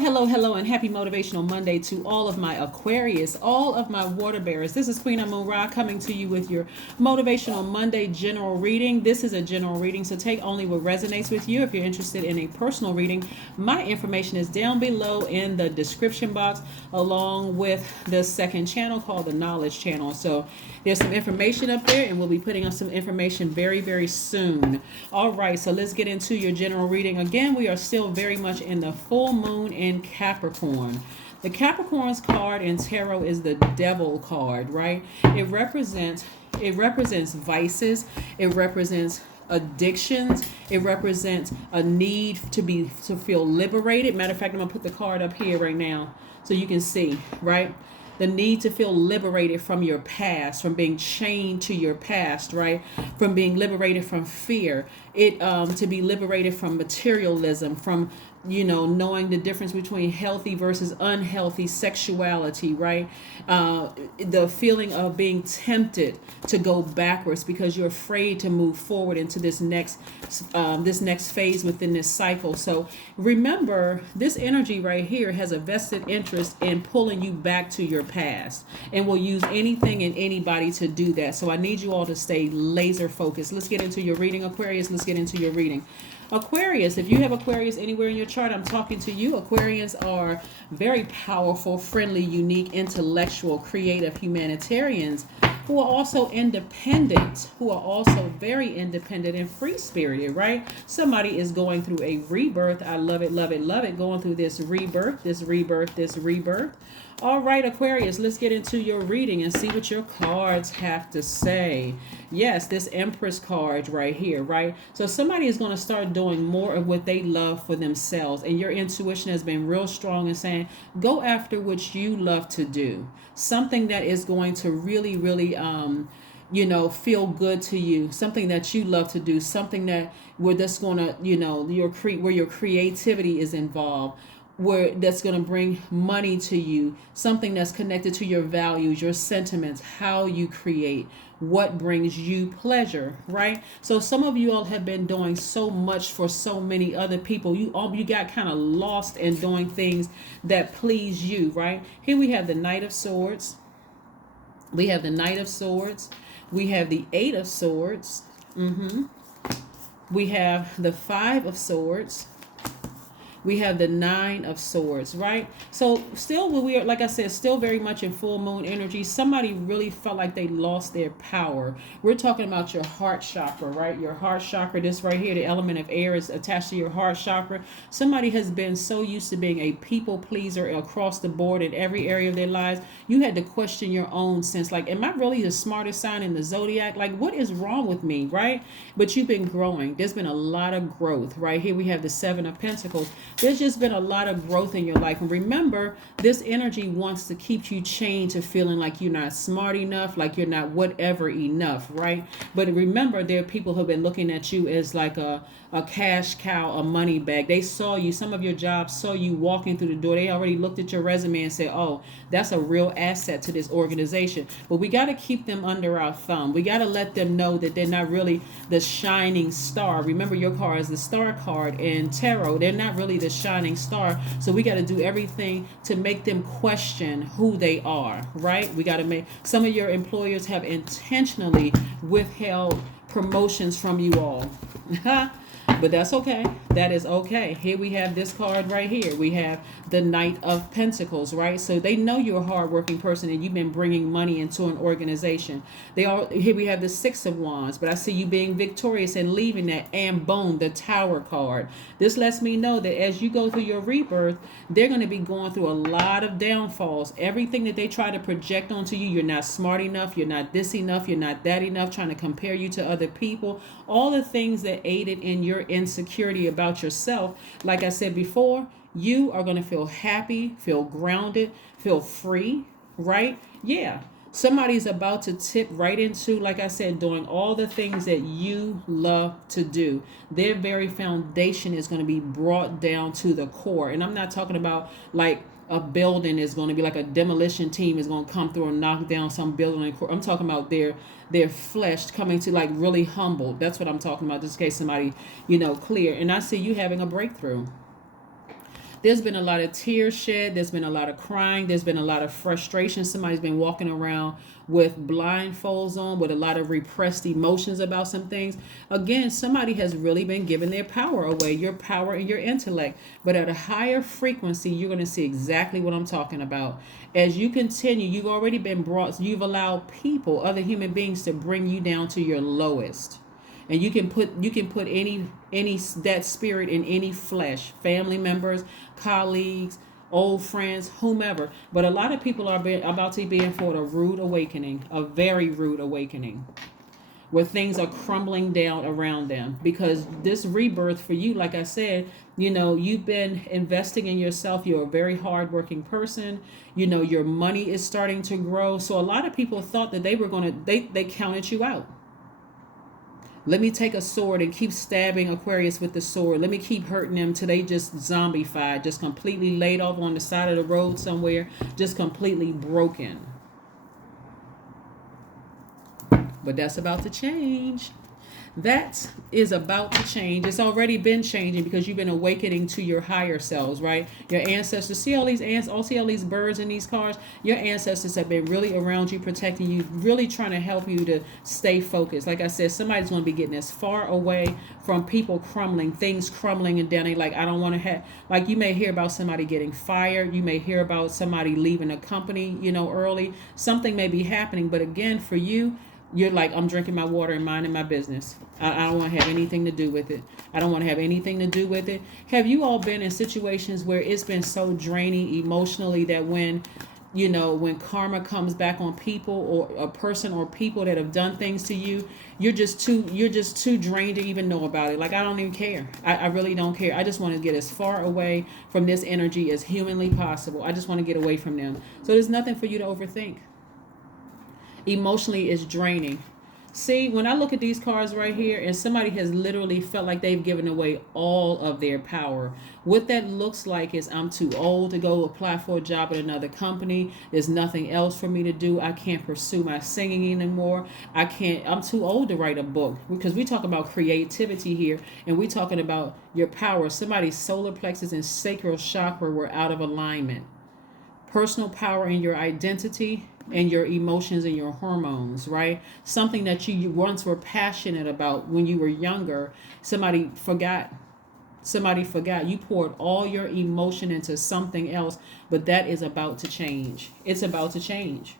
Hello, and happy Motivational Monday to all of my Aquarius, all of my water bearers. This is Queen Amun Ra coming to you with your Motivational Monday general reading. This is a general reading, so take only what resonates with you. If you're interested in a personal reading, my information is down below in the description box, along with the second channel called the Knowledge Channel. So there's some information up there, and we'll be putting up some information very, very soon. All right, so let's get into your general reading. Again, we are still very much in the full moon in Capricorn. The Capricorn's card in tarot is the Devil card, right? It represents vices. It represents addictions. It represents a need to feel liberated. Matter of fact, I'm gonna put the card up here right now so you can see, right? The need to feel liberated from your past, from being chained to your past, right? From being liberated from fear. To be liberated from materialism, from knowing the difference between healthy versus unhealthy sexuality, right? The feeling of being tempted to go backwards because you're afraid to move forward into this next phase within this cycle. So remember, this energy right here has a vested interest in pulling you back to your past, and will use anything and anybody to do that. So I need you all to stay laser focused. Let's get into your reading, Aquarius. Let's get into your reading. Aquarius, if you have Aquarius anywhere in your chart, I'm talking to you. Aquarians are very powerful, friendly, unique, intellectual, creative humanitarians who are also independent, who are also very independent and free-spirited, right? Somebody is going through a rebirth. I love it, love it, love it. Going through this rebirth, this rebirth, this rebirth. All right, Aquarius, let's get into your reading and see what your cards have to say. Yes, this Empress card right here, right? So somebody is going to start doing more of what they love for themselves. And your intuition has been real strong in saying, go after what you love to do. Something that is going to really, really, feel good to you. Something that you love to do. Something where that's going to, where your creativity is involved, where that's going to bring money to you, something that's connected to your values, your sentiments, how you create, what brings you pleasure, right? So some of you all have been doing so much for so many other people. You got kind of lost in doing things that please you, right? Here we have the Knight of Swords. We have the Knight of Swords. We have the Eight of Swords. We have the Five of Swords. We have the Nine of Swords, right? So still, we are, like I said, still very much in full moon energy. Somebody really felt like they lost their power. We're talking about your heart chakra, right? Your heart chakra, this right here, the element of air is attached to your heart chakra. Somebody has been so used to being a people pleaser across the board in every area of their lives. You had to question your own sense. Like, am I really the smartest sign in the Zodiac? Like, what is wrong with me, right? But you've been growing. There's been a lot of growth, right? Here we have the Seven of Pentacles. There's just been a lot of growth in your life. And remember, this energy wants to keep you chained to feeling like you're not smart enough, like you're not whatever enough, right? But remember, there are people who have been looking at you as like a cash cow, a money bag. They saw you, some of your jobs saw you walking through the door. They already looked at your resume and said, oh, that's a real asset to this organization. But we got to keep them under our thumb. We got to let them know that they're not really the shining star. Remember, your card is the star card in tarot. They're not really the shining star. So we got to do everything to make them question who they are, right? We got to make, some of your employers have intentionally withheld promotions from you all. But that's okay. That is okay. Here we have this card right here. We have the Knight of Pentacles, right? So they know you're a hardworking person and you've been bringing money into an organization. Here we have the Six of Wands, but I see you being victorious and leaving that, and boom, the Tower card. This lets me know that as you go through your rebirth, they're going to be going through a lot of downfalls. Everything that they try to project onto you, you're not smart enough, you're not this enough, you're not that enough, trying to compare you to other people, all the things that aided in your insecurity about yourself. Like I said before, you are going to feel happy, feel grounded, feel free, right? Yeah. Somebody's about to tip right into, like I said, doing all the things that you love to do. Their very foundation is going to be brought down to the core. And I'm not talking about like a building is going to be like a demolition team is going to come through and knock down some building. I'm talking about their flesh coming to like really humble. That's what I'm talking about. Just in case somebody, clear. And I see you having a breakthrough. There's been a lot of tears shed. There's been a lot of crying. There's been a lot of frustration. Somebody's been walking around with blindfolds on, with a lot of repressed emotions about some things. Again, somebody has really been giving their power away, your power and your intellect. But at a higher frequency, you're going to see exactly what I'm talking about. As you continue, you've already been brought, you've allowed people, other human beings, to bring you down to your lowest. And you can put any that spirit in any flesh, family members, colleagues, old friends, whomever. But a lot of people are about to be in for a rude awakening, a very rude awakening, where things are crumbling down around them. Because this rebirth for you, like I said, you've been investing in yourself. You're a very hardworking person. Your money is starting to grow. So a lot of people thought that they counted you out. Let me take a sword and keep stabbing Aquarius with the sword. Let me keep hurting them till they just zombified, just completely laid off on the side of the road somewhere, just completely broken. But that's about to change. That is about to change. It's already been changing because you've been awakening to your higher selves, right? Your ancestors. See all these ants, see all these birds in these cars? Your ancestors have been really around you, protecting you, really trying to help you to stay focused. Like I said, somebody's going to be getting as far away from people crumbling, things crumbling and down. They like, I don't want to have, like, you may hear about somebody getting fired. You may hear about somebody leaving a company, early. Something may be happening. But again, for you, you're like, I'm drinking my water and minding my business. I don't want to have anything to do with it. I don't want to have anything to do with it. Have you all been in situations where it's been so draining emotionally that when karma comes back on people or a person or people that have done things to you, you're just too drained to even know about it? Like, I don't even care. I really don't care. I just want to get as far away from this energy as humanly possible. I just want to get away from them. So there's nothing for you to overthink. Emotionally, it's draining. See, when I look at these cards right here, and somebody has literally felt like they've given away all of their power. What that looks like is, I'm too old to go apply for a job at another company. There's nothing else for me to do. I can't pursue my singing anymore. I'm too old to write a book. Because we talk about creativity here, and we're talking about your power. Somebody's solar plexus and sacral chakra were out of alignment. Personal power in your identity and your emotions and your hormones, right? Something that you once were passionate about when you were younger, somebody forgot. You poured all your emotion into something else, but that is about to change. It's about to change.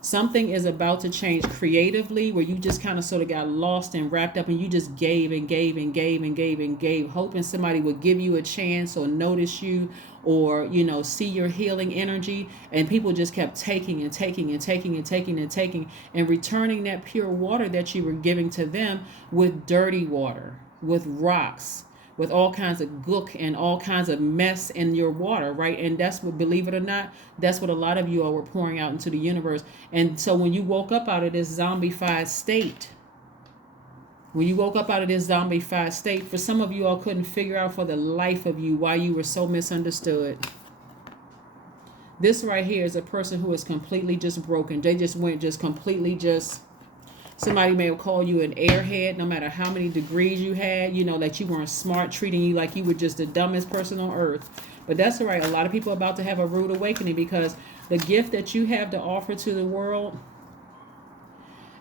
Something is about to change creatively, where you just kind of sort of got lost and wrapped up, and you just gave and gave and gave and gave and gave, hoping somebody would give you a chance or notice you, or see your healing energy. And people just kept taking and taking and taking and taking and taking, and returning that pure water that you were giving to them with dirty water, with rocks, with all kinds of gook and all kinds of mess in your water, right? And that's what, believe it or not, that's what a lot of you all were pouring out into the universe. And so when you woke up out of this zombified state, for some of you all couldn't figure out for the life of you why you were so misunderstood. This right here is a person who is completely just broken. They just went just completely just... Somebody may have called you an airhead, no matter how many degrees you had, that you weren't smart, treating you like you were just the dumbest person on earth. But that's all right. A lot of people are about to have a rude awakening, because the gift that you have to offer to the world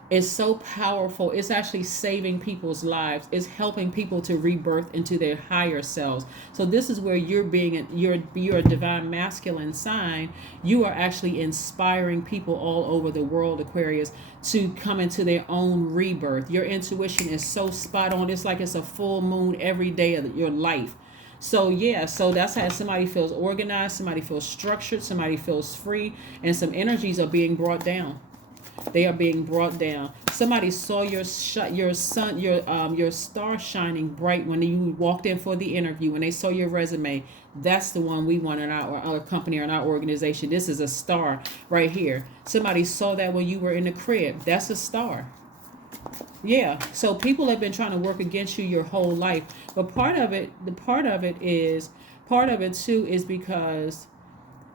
is so powerful. It's actually saving people's lives. It's helping people to rebirth into their higher selves. So this is where you're a divine masculine sign. You are actually inspiring people all over the world, Aquarius, to come into their own rebirth. Your intuition is so spot on. It's like it's a full moon every day of your life. So that's how somebody feels organized, somebody feels structured, somebody feels free, and some energies are being brought down. They are being brought down. Somebody saw your star shining bright when you walked in for the interview. When they saw your resume, that's the one we want in our company or in our organization. This is a star right here. Somebody saw that when you were in the crib. That's a star. Yeah. So people have been trying to work against you your whole life. But part of it too is because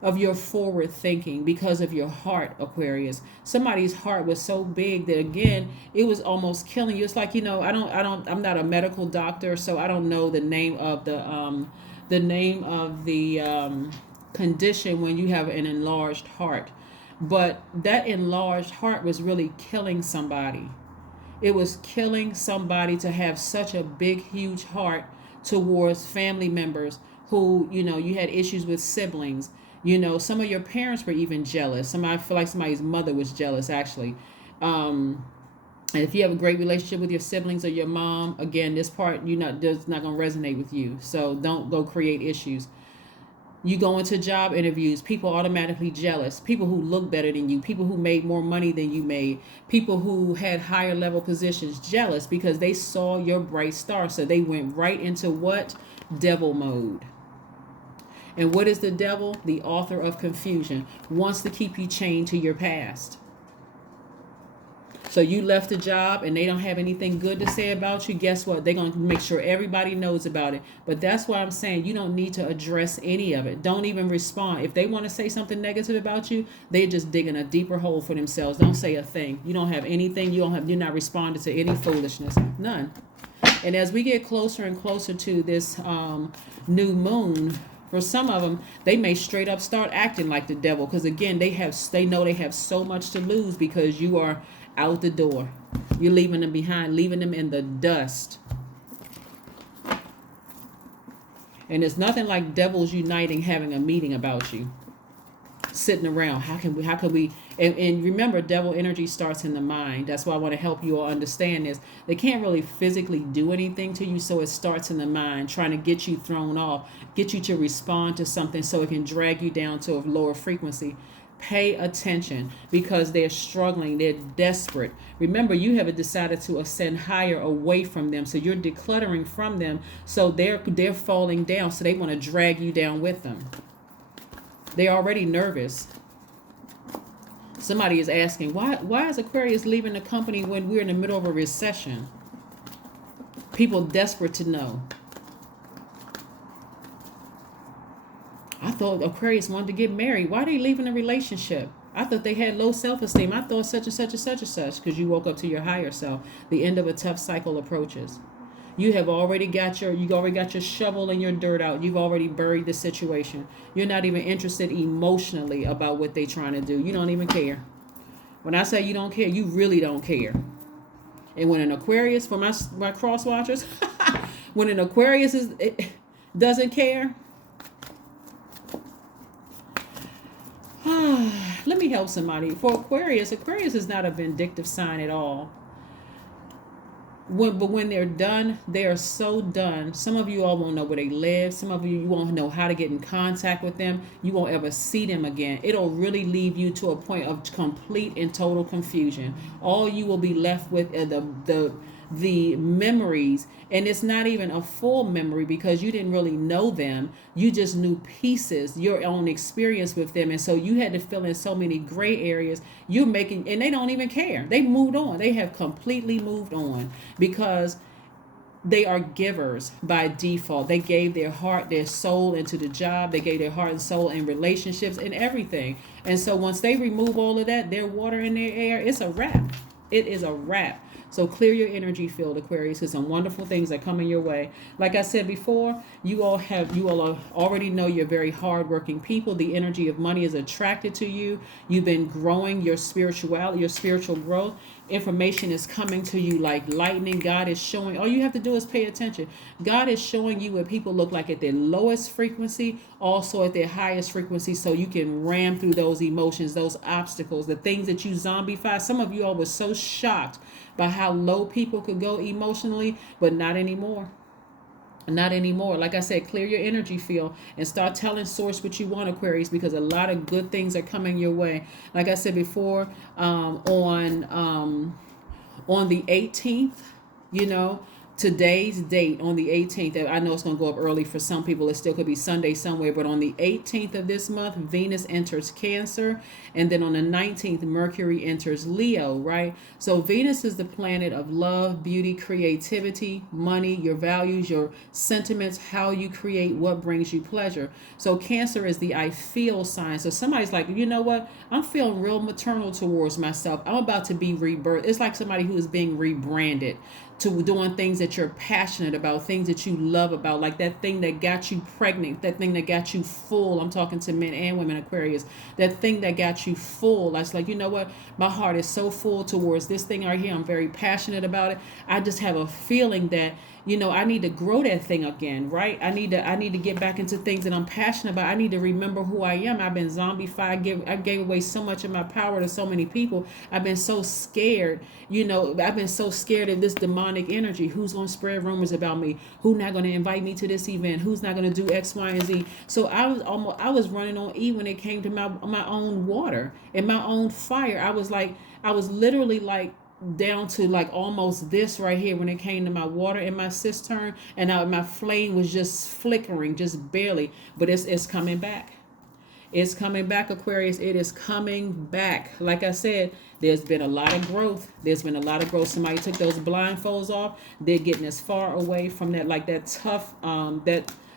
of your forward thinking, because of your heart, Aquarius. Somebody's heart was so big that, again, it was almost killing you. It's like, I'm not a medical doctor, so I don't know the name of the name of the condition when you have an enlarged heart. But that enlarged heart was really killing somebody. It was killing somebody to have such a big, huge heart towards family members who, you had issues with siblings. Some of your parents were even jealous. I feel like somebody's mother was jealous, actually. And if you have a great relationship with your siblings or your mom, again, this part does not going to resonate with you. So don't go create issues. You go into job interviews, people automatically jealous. People who look better than you, people who made more money than you made, people who had higher level positions, jealous because they saw your bright star. So they went right into what? Devil mode. And what is the devil? The author of confusion. Wants to keep you chained to your past. So you left a job and they don't have anything good to say about you. Guess what? They're going to make sure everybody knows about it. But that's why I'm saying you don't need to address any of it. Don't even respond. If they want to say something negative about you, they're just digging a deeper hole for themselves. Don't say a thing. You don't have anything. You're not responding to any foolishness. None. And as we get closer and closer to this new moon, for some of them, they may straight up start acting like the devil. Because again, they know they have so much to lose because you are out the door. You're leaving them behind, leaving them in the dust. And it's nothing like devils uniting, having a meeting about you, sitting around. How can we? And remember, devil energy starts in the mind. That's why I want to help you all understand this. They can't really physically do anything to you, so it starts in the mind, trying to get you thrown off, get you to respond to something so it can drag you down to a lower frequency. Pay attention because they're struggling. They're desperate. Remember, you have decided to ascend higher away from them. So you're decluttering from them. So they're falling down. So they want to drag you down with them. They're already nervous. Somebody is asking, why is Aquarius leaving the company when we're in the middle of a recession? People desperate to know. I thought Aquarius wanted to get married. Why are they leaving a relationship? I thought they had low self-esteem. I thought such and such and such and such because you woke up to your higher self. The end of a tough cycle approaches. You already got your shovel and your dirt out. You've already buried the situation. You're not even interested emotionally about what they're trying to do. You don't even care. When I say you don't care, you really don't care. And when an Aquarius, for my cross watchers, when an Aquarius doesn't care, let me help somebody. For Aquarius is not a vindictive sign at all. But when they're done, they are so done. Some of you all won't know where they live. Some of you won't know how to get in contact with them. You won't ever see them again. It'll really leave you to a point of complete and total confusion. All you will be left with are the memories, and it's not even a full memory because you didn't really know them. You just knew pieces, your own experience with them, and so you had to fill in so many gray areas. And they don't even care. They moved on. They have completely moved on because they are givers by default. They gave their heart, their soul into the job. They gave their heart and soul in relationships and everything. And so once they remove all of that, their water and their air, it's a wrap. It is a wrap. So clear your energy field, Aquarius, because some wonderful things are coming your way. Like I said before, you all already know you're very hardworking people. The energy of money is attracted to you. You've been growing your spirituality, your spiritual growth. Information is coming to you like lightning. God is showing. All you have to do is pay attention. God is showing you what people look like at their lowest frequency, also at their highest frequency, so you can ram through those emotions, those obstacles, the things that you zombify. Some of you all were so shocked by how low people could go emotionally, but not anymore. Not anymore. Like I said, clear your energy field and start telling source what you want, Aquarius, because a lot of good things are coming your way. Like I said before, on the 18th, today's date on the 18th, I know it's going to go up early for some people. It still could be Sunday somewhere, but on the 18th of this month, Venus enters Cancer, and then on the 19th, Mercury enters Leo, right? So Venus is the planet of love, beauty, creativity, money, your values, your sentiments, how you create, what brings you pleasure. So Cancer is the I feel sign. So somebody's like, you know what? I'm feeling real maternal towards myself. I'm about to be rebirthed. It's like somebody who is being rebranded. to doing things that you're passionate about, things that you love about, like that thing that got you pregnant, that thing that got you full. I'm talking to men and women, Aquarius. That thing that got you full. That's like, you know what? My heart is so full towards this thing right here. I'm very passionate about it. I just have a feeling that, you know, I need to grow that thing again, right? I need to get back into things that I'm passionate about. I need to remember who I am. I've been zombified. I gave away so much of my power to so many people. I've been so scared. You know, I've been so scared of this demonic energy. Who's going to spread rumors about me? Who's not going to invite me to this event? Who's not going to do X, Y, and Z? So I was running on E when it came to my own water and my own fire. I was literally like down to like almost this right here when it came to my water in my cistern, and my flame was just flickering, just barely. But it's coming back. It's coming back, Aquarius. It is coming back. Like I said, there's been a lot of growth. There's been a lot of growth. Somebody took those blindfolds off. They're getting as far away from that, like that tough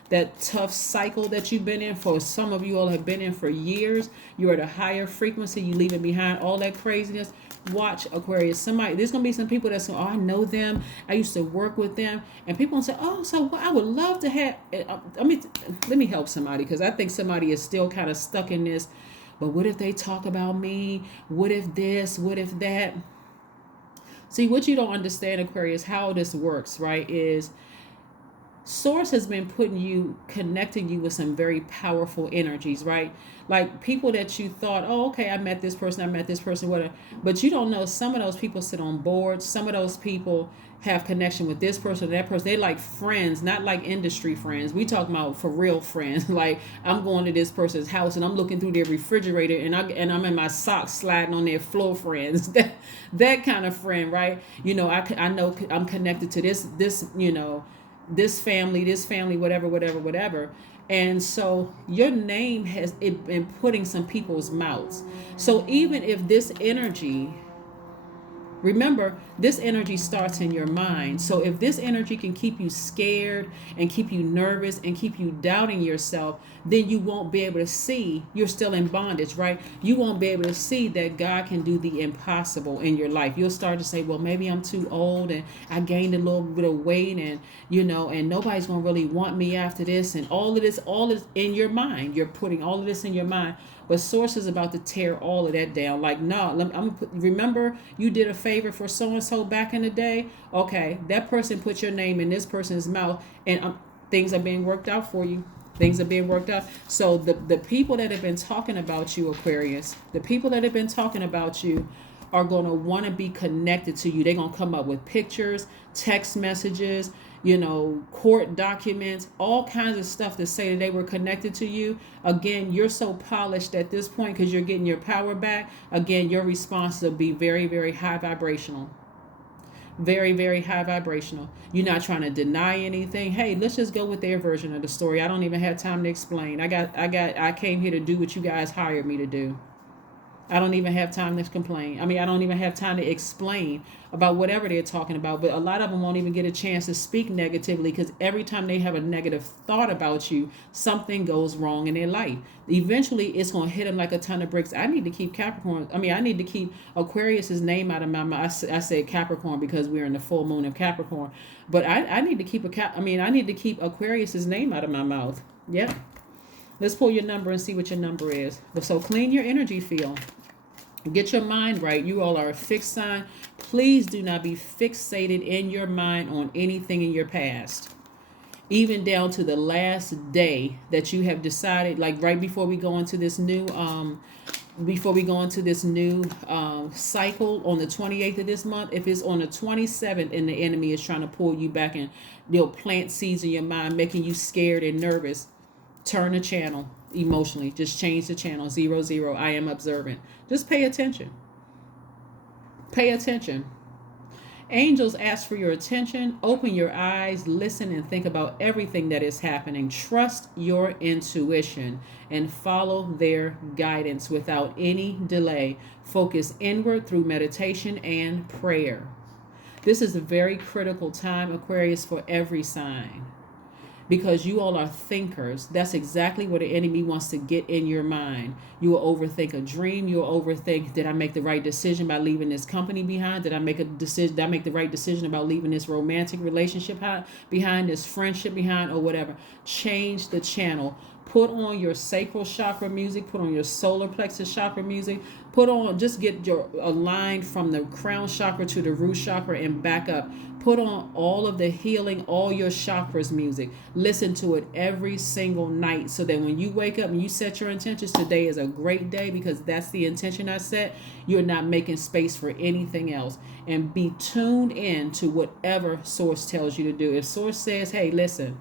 that tough cycle that you've been in. For some of you all have been in for years. You're at a higher frequency. You leaving behind all that craziness. Watch, Aquarius. There's gonna be some people that's going, oh, I know them. I used to work with them, and people gonna say, oh, so I would love to have. Let me help somebody, because I think somebody is still kind of stuck in this. But what if they talk about me? What if this? What if that? See, what you don't understand, Aquarius, how this works, right? Is Source has been connecting you with some very powerful energies, right? Like people that you thought, oh, okay, I met this person, whatever. But you don't know, some of those people sit on boards. Some of those people have connection with this person or that person. They like friends, not like industry friends. We talking about for real friends. Like I'm going to this person's house and I'm looking through their refrigerator and I'm in my socks sliding on their floor, friends. that kind of friend, right? You know, I know I'm connected to this, you know, this family, whatever. And so your name has been putting some people's mouths. So even if this energy, remember, this energy starts in your mind. So if this energy can keep you scared and keep you nervous and keep you doubting yourself, then you won't be able to see. You're still in bondage, right? You won't be able to see that God can do the impossible in your life. You'll start to say, well, maybe I'm too old and I gained a little bit of weight, and you know, and nobody's gonna really want me after this, and all is in your mind. You're putting all of this in your mind. But Source is about to tear all of that down. Like, no, remember you did a favor for so-and-so back in the day? Okay, that person put your name in this person's mouth, and things are being worked out for you. Things are being worked out. So the people that have been talking about you, Aquarius, the people that have been talking about you are going to want to be connected to you. They're going to come up with pictures, text messages, you know, court documents, all kinds of stuff to say that they were connected to you. Again, you're so polished at this point because you're getting your power back. Again, your response will be very, very high vibrational. Very, very high vibrational. You're not trying to deny anything. Hey, let's just go with their version of the story. I don't even have time to explain. I came here to do what you guys hired me to do. I don't even have time to complain. I don't even have time to explain about whatever they're talking about. But a lot of them won't even get a chance to speak negatively, because every time they have a negative thought about you, something goes wrong in their life. Eventually, it's going to hit them like a ton of bricks. I need to keep I need to keep Aquarius's name out of my mouth. I said Capricorn because we're in the full moon of Capricorn. But I need to keep I need to keep Aquarius's name out of my mouth. Yep. Let's pull your number and see what your number is. So clean your energy field. Get your mind right. You all are a fixed sign. Please do not be fixated in your mind on anything in your past. Even down to the last day that you have decided, like right before we go into this new cycle on the 28th of this month, if it's on the 27th and the enemy is trying to pull you back and they'll plant seeds in your mind, making you scared and nervous, turn the channel emotionally. Just change the channel. 00. I am observant. Just pay attention. Pay attention. Angels ask for your attention. Open your eyes, listen, and think about everything that is happening. Trust your intuition and follow their guidance without any delay. Focus inward through meditation and prayer. This is a very critical time, Aquarius, for every sign. because you all are thinkers. That's exactly what the enemy wants to get in your mind. You will overthink a dream. You will overthink, did I make the right decision by leaving this company behind? Did I make a decision? Did I make the right decision about leaving this romantic relationship behind, this friendship behind, or whatever? Change the channel. Put on your sacral chakra music. Put on your solar plexus chakra music. Just get your aligned from the crown chakra to the root chakra and back up. Put on all of the healing, all your chakras music. Listen to it every single night so that when you wake up and you set your intentions, today is a great day because that's the intention I set. You're not making space for anything else. And be tuned in to whatever source tells you to do. If source says, hey, listen,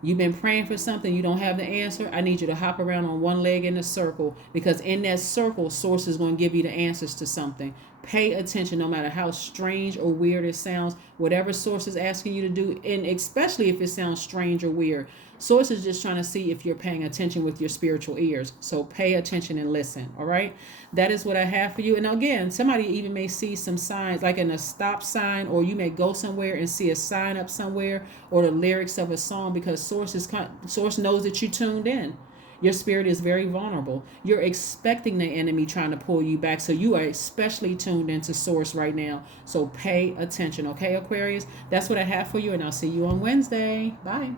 you've been praying for something, you don't have the answer, I need you to hop around on one leg in a circle, because in that circle, source is going to give you the answers to something. Pay attention no matter how strange or weird it sounds, whatever source is asking you to do, and especially if it sounds strange or weird. Source is just trying to see if you're paying attention with your spiritual ears. So pay attention and listen, all right? That is what I have for you. And again, somebody even may see some signs, like in a stop sign, or you may go somewhere and see a sign up somewhere, or the lyrics of a song, because source knows that you tuned in. Your spirit is very vulnerable. You're expecting the enemy trying to pull you back. So you are especially tuned into source right now. So pay attention, okay, Aquarius? That's what I have for you, and I'll see you on Wednesday. Bye.